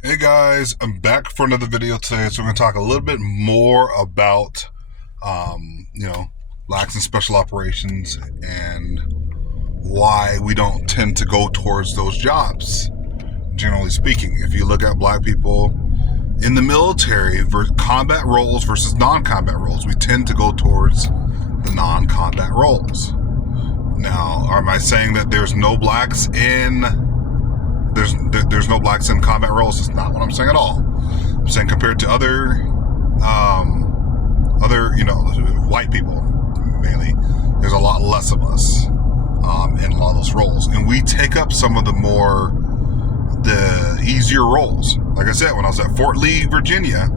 Hey guys, I'm back for another video today. So we're going to talk a little bit more about, blacks in special operations and why we don't tend to go towards those jobs. Generally speaking, if you look at black people in the military, combat roles versus non-combat roles, we tend to go towards the non-combat roles. Now, am I saying that there's no blacks in combat roles? It's not what I'm saying at all. I'm saying compared to other white people mainly, there's a lot less of us in a lot of those roles, and we take up some of the easier roles. Like I said, when I was at Fort Lee, Virginia,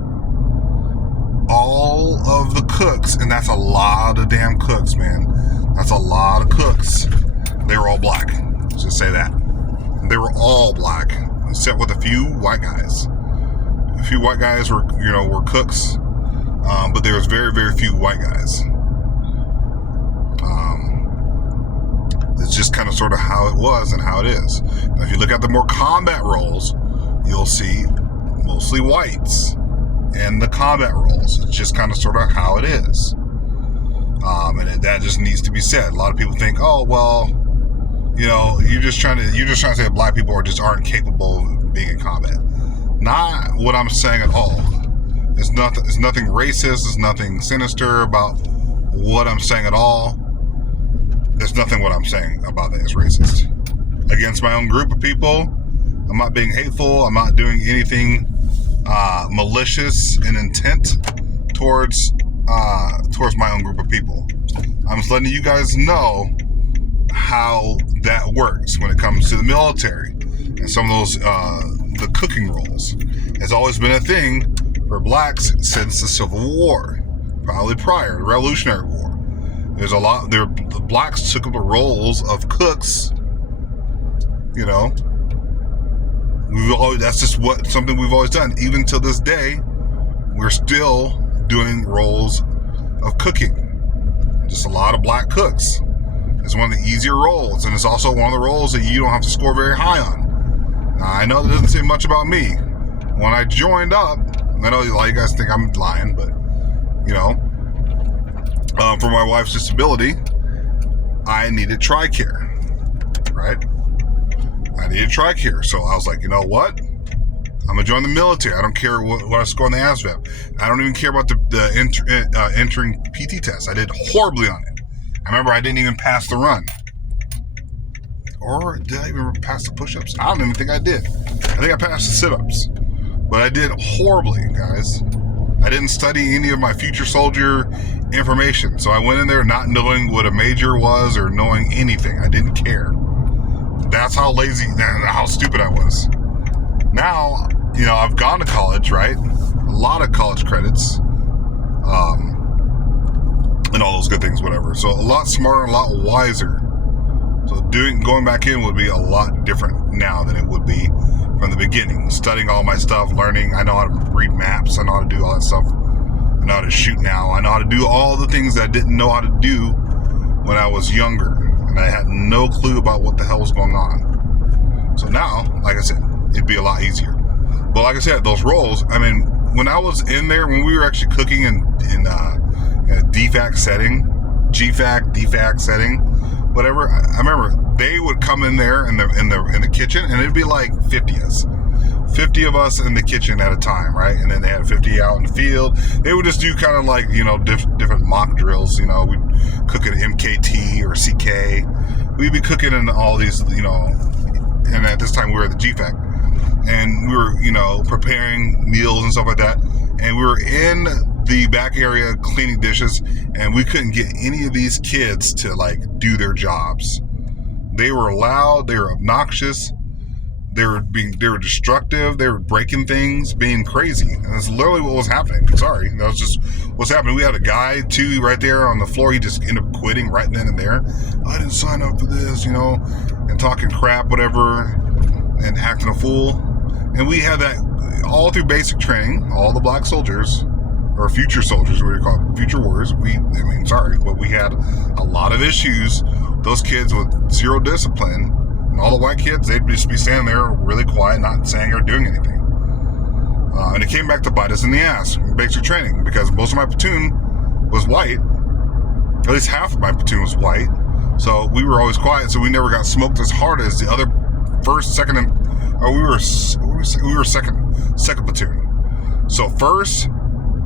all of the cooks, and that's a lot of damn cooks, man. That's a lot of cooks. They were all black. Let's just say that. They were all black, except with a few white guys. A few white guys were cooks, but there was very, very few white guys. It's just kind of sort of how it was and how it is. Now, if you look at the more combat roles, you'll see mostly whites in the combat roles. It's just kind of sort of how it is. And that just needs to be said. A lot of people think, oh, well, you're just trying to say that black people aren't capable of being in combat. Not what I'm saying at all. It's nothing racist. There's nothing sinister about what I'm saying at all. There's nothing what I'm saying about that is racist. Against my own group of people, I'm not being hateful. I'm not doing anything malicious in intent towards my own group of people. I'm just letting you guys know how that works when it comes to the military and some of those the cooking roles. It's always been a thing for blacks since the Civil War, probably prior, the Revolutionary War. The blacks took up the roles of cooks. That's just something we've always done. Even till this day, we're still doing roles of cooking. Just a lot of black cooks. It's one of the easier roles, and it's also one of the roles that you don't have to score very high on. Now, I know that doesn't say much about me. When I joined up, I know a lot of you guys think I'm lying, but, for my wife's disability, I needed TRICARE, right? I needed TRICARE, so I was like, you know what? I'm going to join the military. I don't care what I score on the ASVAB. I don't even care about the entering PT test. I did horribly on it. I remember I didn't even pass the run. Or did I even pass the push-ups? I don't even think I did. I think I passed the sit-ups. But I did horribly, guys. I didn't study any of my future soldier information. So I went in there not knowing what a major was or knowing anything. I didn't care. That's how lazy, how stupid I was. Now, I've gone to college, right? A lot of college credits. And all those good things, whatever. So a lot smarter, a lot wiser. So going back in would be a lot different now than it would be from the beginning. Studying all my stuff, learning. I know how to read maps. I know how to do all that stuff. I know how to shoot now. I know how to do all the things that I didn't know how to do when I was younger. And I had no clue about what the hell was going on. So now, like I said, it'd be a lot easier. But like I said, those roles, when I was in there, when we were actually cooking in a DFAC setting, DFAC setting, whatever. I remember they would come in there in the kitchen, and it'd be like 50 of us in the kitchen at a time, right? And then they had 50 out in the field. They would just do kind of like different mock drills. We'd cook at MKT or CK. We'd be cooking in all these, and at this time we were at the GFAC, and we were preparing meals and stuff like that, and we were in the back area cleaning dishes, and we couldn't get any of these kids to do their jobs. They were loud, they were obnoxious, they were destructive, they were breaking things, being crazy, and that's literally what was happening. Sorry, that was just what's happening. We had a guy too right there on the floor. He just ended up quitting right then and there. I didn't sign up for this, and talking crap, whatever, and acting a fool. And we had that all through basic training. All the black soldiers, or future soldiers, what do you call it? Future warriors. But we had a lot of issues. Those kids with zero discipline, and all the white kids, they'd just be standing there really quiet, not saying or doing anything. And it came back to bite us in the ass in basic training, because most of my platoon was white. At least half of my platoon was white. So we were always quiet, so we never got smoked as hard as the other first, second, and we were second platoon. So first,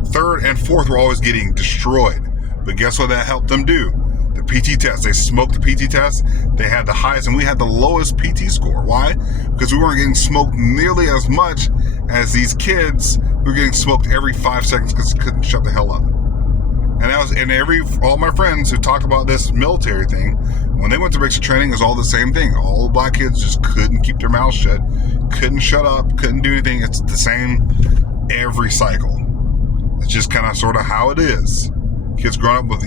third, and fourth were always getting destroyed. But guess what that helped them do? The PT test. They smoked the PT test. They had the highest, and we had the lowest PT score. Why? Because we weren't getting smoked nearly as much as these kids who were getting smoked every 5 seconds because they couldn't shut the hell up. And all my friends who talked about this military thing, when they went to basic training, it was all the same thing. All the black kids just couldn't keep their mouths shut, couldn't shut up, couldn't do anything. It's the same every cycle. It's just kind of sort of how it is. Kids growing up with,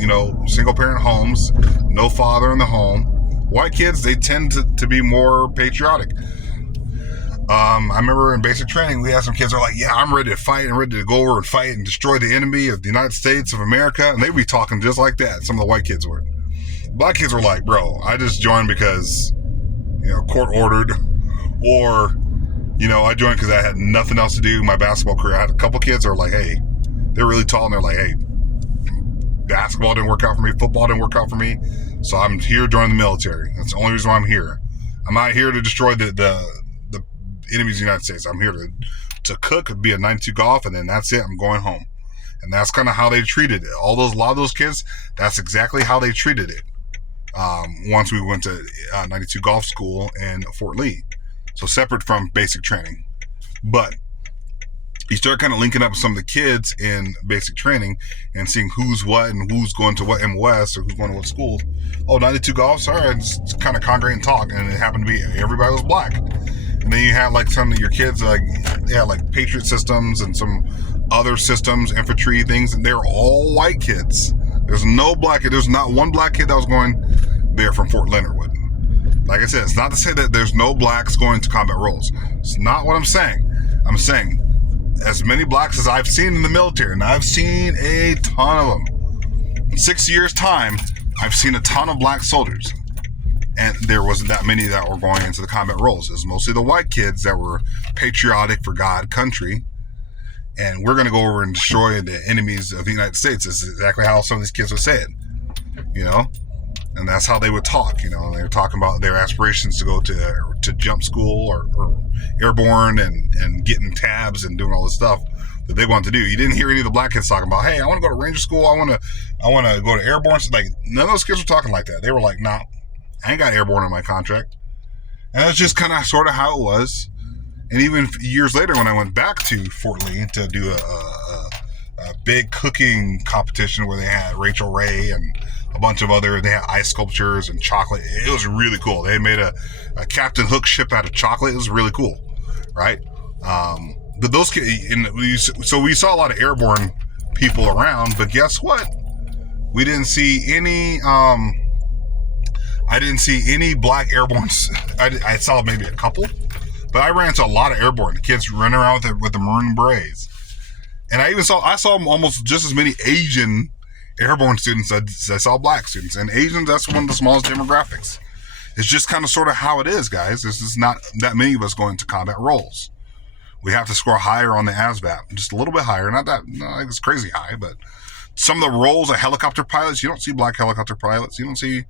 single parent homes, no father in the home. White kids, they tend to be more patriotic. I remember in basic training, we had some kids who were like, yeah, I'm ready to fight and ready to go over and fight and destroy the enemy of the United States of America. And they'd be talking just like that. Some of the white kids were. Black kids were like, bro, I just joined because, court ordered, or, I joined because I had nothing else to do. My basketball career, I had a couple kids that were like, hey, they're really tall, and they're like, hey, basketball didn't work out for me, football didn't work out for me, so I'm here joining the military. That's the only reason why I'm here. I'm not here to destroy the enemies of the United States. I'm here to cook, be a 92 golf, and then that's it. I'm going home. And that's kind of how they treated it. A lot of those kids, that's exactly how they treated it. Once we went to 92 golf school in Fort Lee, so separate from basic training. But you start kind of linking up with some of the kids in basic training and seeing who's what and who's going to what MOS or who's going to what schools. Oh, 92 golf, sorry, it's kind of congregate and talk, and it happened to be everybody was black. And then you had like some of your kids like Patriot systems and some other systems, infantry things, and they're all white kids. There's not one black kid that was going there from Fort Leonard Wood. Like I said, it's not to say that there's no blacks going to combat roles. It's not what I'm saying. I'm saying as many blacks as I've seen in the military, and I've seen a ton of them. In 6 years' time, I've seen a ton of black soldiers. And there wasn't that many that were going into the combat roles. It was mostly the white kids that were patriotic for God, country, and we're going to go over and destroy the enemies of the United States. This is exactly how some of these kids would say it, and that's how they would talk. They were talking about their aspirations to go to jump school or airborne and getting tabs and doing all this stuff that they wanted to do. You didn't hear any of the black kids talking about, hey, I want to go to Ranger school. I want to go to airborne. Like, none of those kids were talking like that. They were like, nah, I ain't got airborne in my contract. And that's just kind of sort of how it was. And even years later, when I went back to Fort Lee to do a big cooking competition where they had Rachel Ray and a bunch of they had ice sculptures and chocolate. It was really cool. They made a Captain Hook ship out of chocolate. It was really cool, right? But those kids, so we saw a lot of airborne people around, but guess what? We didn't see any, I didn't see any black airbornes. I saw maybe a couple, but I ran into a lot of airborne. The kids running around with the maroon berets. And I saw almost just as many Asian airborne students as I saw black students. And Asians, that's one of the smallest demographics. It's just kind of sort of how it is, guys. There's just not that many of us going to combat roles. We have to score higher on the ASVAB, just a little bit higher. Not it's crazy high, but some of the roles of helicopter pilots, you don't see black helicopter pilots. You don't see,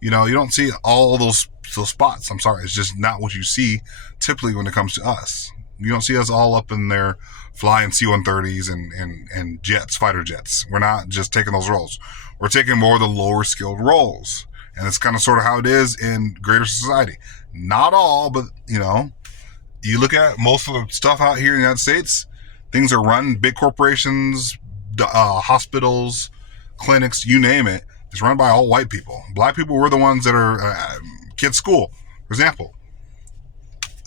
you don't see all those spots. I'm sorry. It's just not what you see typically when it comes to us. You don't see us all up in there flying C-130s and jets, fighter jets. We're not just taking those roles. We're taking more of the lower skilled roles. And it's kind of sort of how it is in greater society. Not all, but, you look at most of the stuff out here in the United States, things are run, big corporations, hospitals, clinics, you name it. It's run by all white people. Black people were the ones that are kids' school, for example.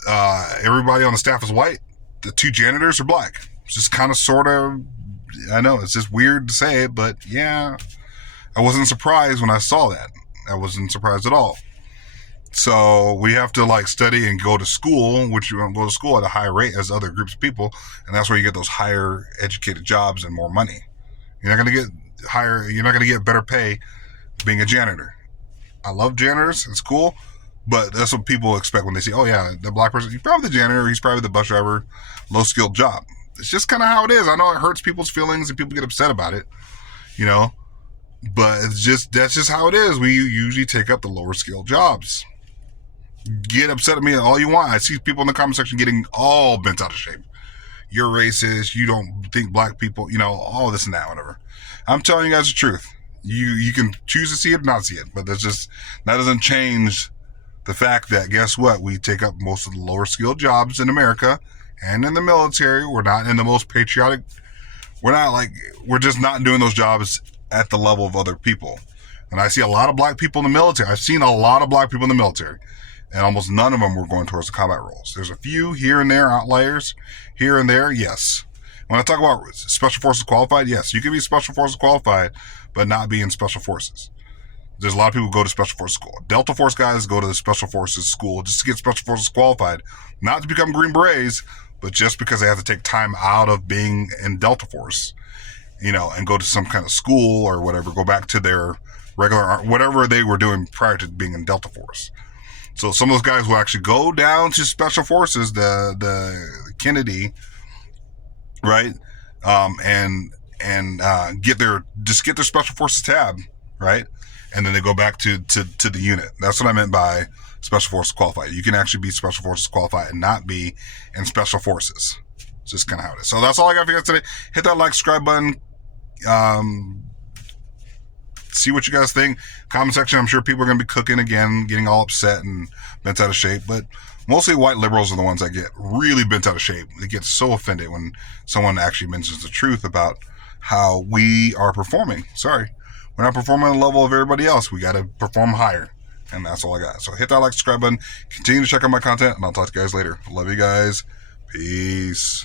Everybody on the staff is white. The 2 janitors are black. It's just kind of sort of, I know, it's just weird to say it, but yeah, I wasn't surprised when I saw that. I wasn't surprised at all. So we have to study and go to school, which you don't go to school at a high rate as other groups of people. And that's where you get those higher educated jobs and more money. You're not going to get better pay being a janitor. I love janitors. It's cool. But that's what people expect when they say, oh yeah, the black person, he's probably the janitor, he's probably the bus driver, low skilled job. it's just kind of how it is. I know it hurts people's feelings and people get upset about it, you know, but that's just how it is. We usually take up the lower skill jobs. Get upset at me all you want. I see people in the comment section getting all bent out of shape. You're racist. You don't think black people, all this and that, whatever. I'm telling you guys the truth. You can choose to see it or not see it, but that doesn't change the fact that, guess what? We take up most of the lower skilled jobs in America and in the military. We're not in the most patriotic. We're just not doing those jobs at the level of other people. And I see a lot of black people in the military. I've seen a lot of black people in the military, and almost none of them were going towards the combat roles. There's a few here and there, outliers here and there, yes. When I talk about Special Forces qualified, yes, you can be Special Forces qualified, but not be in Special Forces. There's a lot of people who go to Special Forces school. Delta Force guys go to the Special Forces school just to get Special Forces qualified, not to become Green Berets, but just because they have to take time out of being in Delta Force, and go to some kind of school or whatever, go back to their regular, whatever they were doing prior to being in Delta Force. So some of those guys will actually go down to Special Forces, the Kennedy, right, and get their Special Forces tab, right, and then they go back to the unit. That's what I meant by Special Forces qualified. You can actually be Special Forces qualified and not be in Special Forces. It's just kind of how it is. So that's all I got for you guys today. Hit that like, subscribe button. See what you guys think. Comment section, I'm sure people are going to be cooking again, getting all upset and bent out of shape, but mostly white liberals are the ones that get really bent out of shape. They get so offended when someone actually mentions the truth about how we are performing. Sorry, we're not performing on the level of everybody else. We got to perform higher, and that's all I got. So hit that like, subscribe button. Continue to check out my content, and I'll talk to you guys later. Love you guys. Peace.